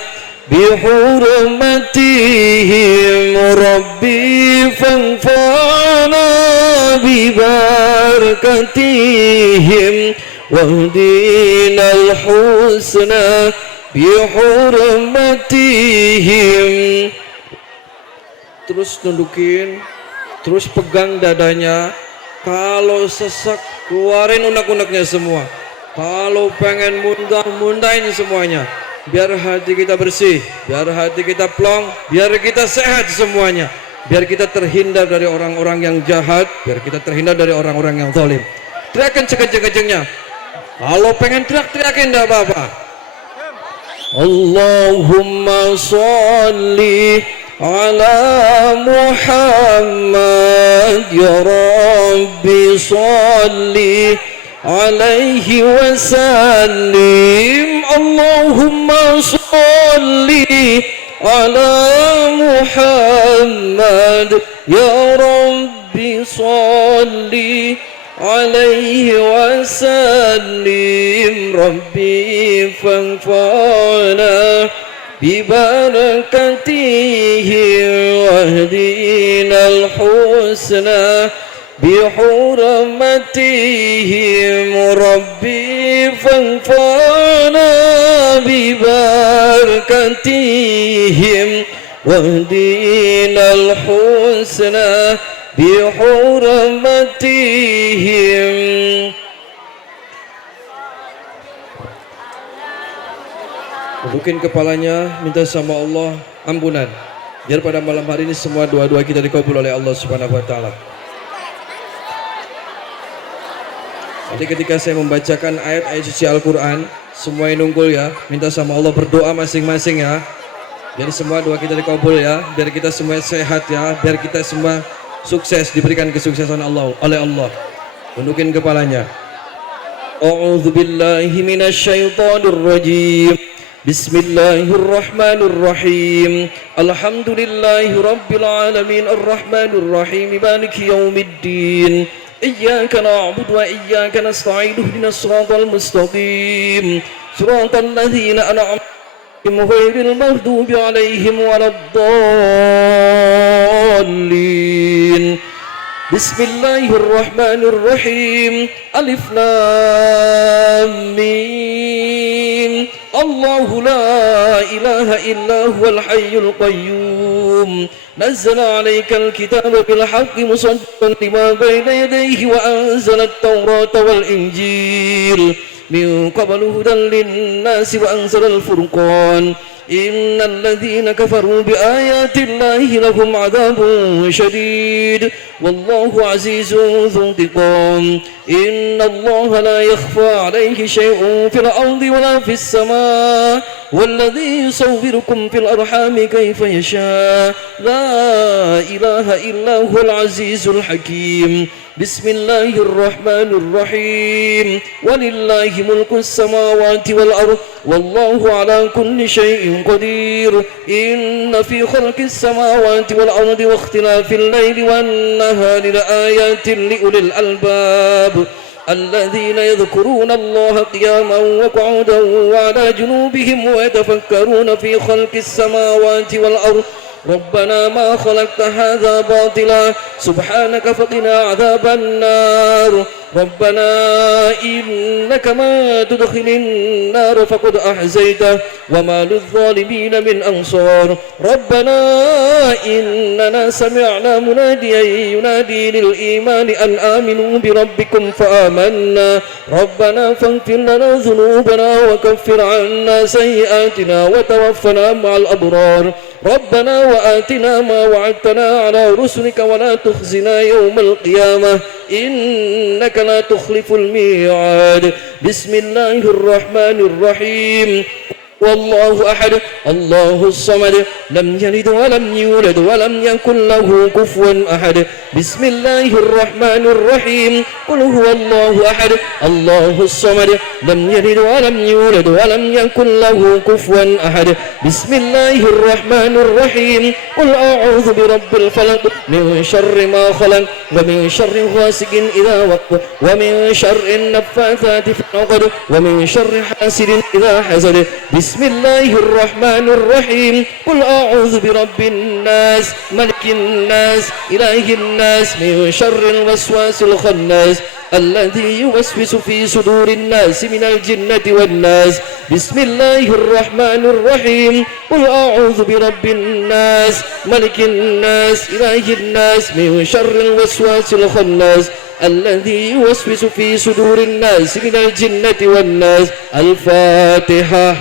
bihurmatihim Rabbi fanfa'na bibarakatihim wahdina al-husna bihurmatihim. Terus nundukin, terus pegang dadanya. Kalau sesak, keluarin unek-uneknya semua. Kalau pengen muntah, muntahin semuanya. Biar hati kita bersih, biar hati kita plong, biar kita sehat semuanya. Biar kita terhindar dari orang-orang yang jahat, biar kita terhindar dari orang-orang yang zalim. Teriakan sekencang-kencangnya. Kalau pengen teriak-teriakin enggak apa-apa. Allahumma sholli ala Muhammad ya Rabbi sholli عليه وسلم اللهم صل على محمد يا رب صل عليه وسلم ربي فانفعنا ببركته واهدنا الحسنى بحرمتهم ربي فانفعنا ببركتهم واهدنا الحسنى بحرمتهم. Tundukin kepalanya, minta sama Allah ampunan. Biar pada malam hari ini semua doa-doa kita dikabul oleh Allah Subhanahu wa taala. Jadi ketika saya membacakan ayat-ayat suci Al-Quran, semua yang nunggul ya, minta sama Allah berdoa masing-masing ya. Biar semua doa kita dikabul ya, biar kita semua sehat ya, biar kita semua sukses, diberikan kesuksesan Allah oleh Allah. Tundukin kepalanya. A'udzu billahi minasyaitonir rajim. Bismillahirrahmanirrahim. Alhamdulillahi rabbil alamin arrahmanir rahim maliki yaumiddin. إياك نعبد وإياك نستعين اهدنا الصراط المستقيم صراط الذين أنعمت عليهم غير المغضوب عليهم ولا الضالين بسم الله الرحمن الرحيم ألف لام ميم الله لا إله إلا هو الحي القيوم نزل عليك الكتاب بالحق مصدقا لما بين يديه وأنزل التوراة والإنجيل من قبل هدى للناس وأنزل الفرقان إن الذين كفروا بآيات الله لهم عذاب شديد والله عزيز ذو انتقام إن الله لا يخفى عليه شيء في الأرض ولا في السماء والذي يصوركم في الأرحام كيف يشاء لا إله إلا هو العزيز الحكيم بسم الله الرحمن الرحيم ولله ملك السماوات والأرض والله على كل شيء قدير إن في خلق السماوات والأرض واختلاف الليل والنهار لآيات لأولي الألباب الذين يذكرون الله قياما وقعودا وعلى جنوبهم ويتفكرون في خلق السماوات والأرض ربنا ما خلقت هذا باطلا سبحانك فقنا عذاب النار ربنا إنك ما تدخل النار فقد أحزيته وما للظالمين من أنصار ربنا إننا سمعنا مناديا ينادي للإيمان أن آمنوا بربكم فآمنا ربنا فاغفر لنا ذنوبنا وكفر عنا سيئاتنا وتوفنا مع الأبرار ربنا وآتنا ما وعدتنا على رسلك ولا تخزنا يوم القيامة إنك لا تخلف الميعاد بسم الله الرحمن الرحيم والله أحد الله الصمد لم يلد ولم يولد ولم يكن له كفوا أحد بسم الله الرحمن الرحيم قل هو الله أحد الله الصمد لم يلد ولم يولد ولم يكن له كفوا أحد بسم الله الرحمن الرحيم قل أعوذ برب الفلق من شر ما خلق ومن شر غاسق إذا وقب ومن شر النفاثات في العقد ومن شر حاسد إذا حسد بسم الله الرحمن الرحيم قل أعوذ برب الناس ملك الناس إله الناس من شر الوسواس الخناس الذي يوسوس في صدور الناس من الجنة والناس بسم الله الرحمن الرحيم قل أعوذ برب الناس ملك الناس إله الناس من شر الوسواس الخناس الذي يوسوس في صدور الناس من الجنة والناس الفاتحة.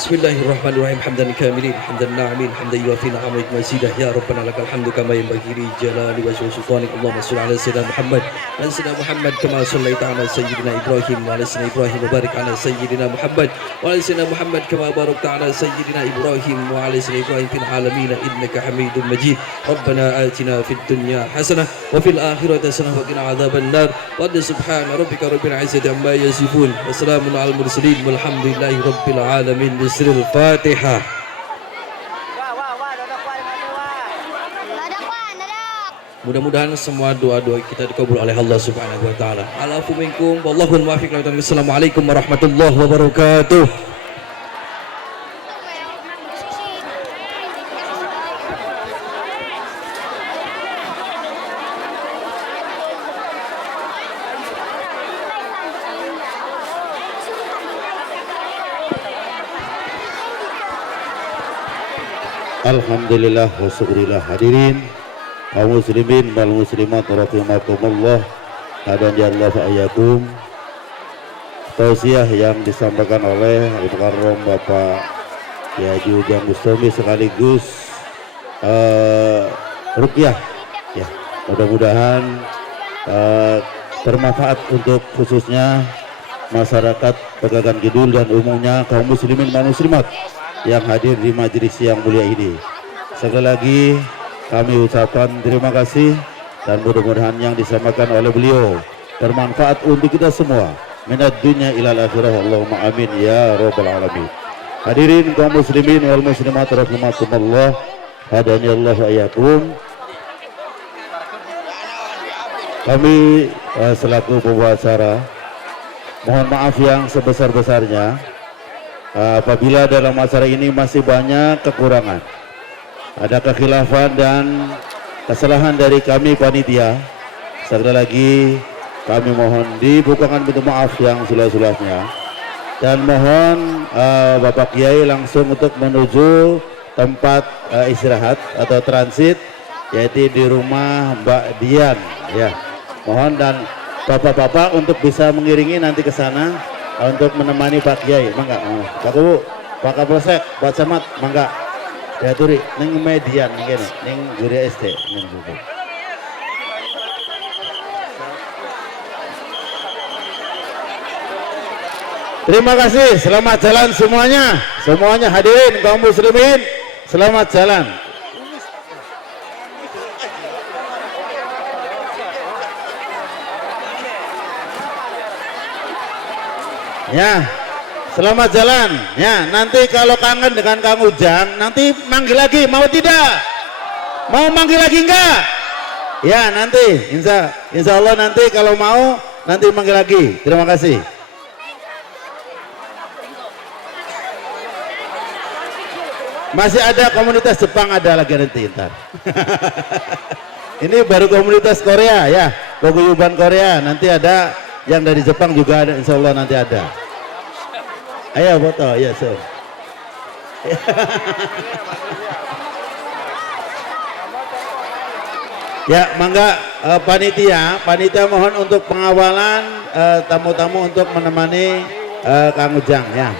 Bismillahirrahmanirrahim. Hamdan kamilin, hamdan na'imin, hamdan yuafi na'amik mazidah. Ya Rabbana lakal hamdu kama yanbaghi li jalali wajhi sultanik. Allahumma shalli ala sayyidina Muhammad wa ala sayyidina Muhammad kama shallaita ala sayyidina Ibrahim wa ala sayyidina Ibrahim wa barik ala sayyidina Muhammad wa ala sayyidina Muhammad kama barakta ala sayyidina Ibrahim wa ala sayyidina Ibrahim fil alamin innaka Hamidum Majid. Rabbana atina fid dunya hasanah wa fil akhirati hasanah wa qina adzaban nar. Wa subhana rabbika rabbil izzati amma yasifun wa salamun alal mursalin walhamdulillahi rabbil alamin. Al-Fatihah. Mudah-mudahan semua doa-doa kita dikabul oleh Allah Subhanahu wa taala. Alafu minkum wallahul muwaffiq. Assalamualaikum warahmatullahi wabarakatuh. Alhamdulillah wa syukurillah hadirin kaum muslimin wal muslimat rahimakumullah. Hadan ya Allah fa'ayakum. Tausiah yang disampaikan oleh Al-Mukarram Bapak Kiai Ujang Bustami sekaligus ruqyah ya, mudah-mudahan bermanfaat untuk khususnya masyarakat Pegagan Kidul dan umumnya kaum muslimin dan muslimat yang hadir di majelis yang mulia ini. Sekali lagi kami ucapkan terima kasih dan mudah-mudahan yang disampaikan oleh beliau bermanfaat untuk kita semua minad dunya ilal akhirah. Allahumma amin ya rabbal alamin. Hadirin kaum muslimin wal muslimat rahimakumullah, hadani Allah wa iyyakum. Kami selaku pembawa acara mohon maaf yang sebesar-besarnya apabila dalam acara ini masih banyak kekurangan, ada kekhilafan dan kesalahan dari kami panitia. Sekali lagi kami mohon dibukakan pintu maaf yang seluas-luasnya dan mohon Bapak Kiai langsung untuk menuju tempat istirahat atau transit, yaitu di rumah Mbak Dian ya. Mohon dan bapak-bapak untuk bisa mengiringi nanti ke sana untuk menemani Pak Kiai. Mangga Pak Bu, Pak Kapolsek, Pak Camat, mangga diaturi ning median ning kene ning Guri SD ning buku. Terima kasih, selamat jalan semuanya hadirin kaum muslimin, selamat jalan. Ya, selamat jalan. Ya, nanti kalau kangen dengan Kang Ujang, nanti manggil lagi, mau tidak? Mau manggil lagi enggak? Ya, nanti insya Allah nanti kalau mau nanti manggil lagi. Terima kasih. Masih ada komunitas Jepang, ada lagi nanti ntar. Ini baru komunitas Korea ya, paguyuban Korea. Nanti ada yang dari Jepang juga ada, insya Allah nanti ada. Ayo foto, ya so. Ya, mangga panitia mohon untuk pengawalan tamu-tamu untuk menemani Kang Ujang ya.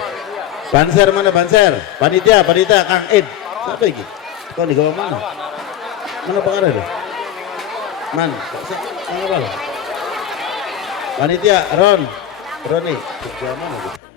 Banser mana banser? Panitia Kang Id. Siapa ini? Kau di bawah mana? Mana Pak Arif? Mana? Mana Pak? Panitia Roni. Di mana?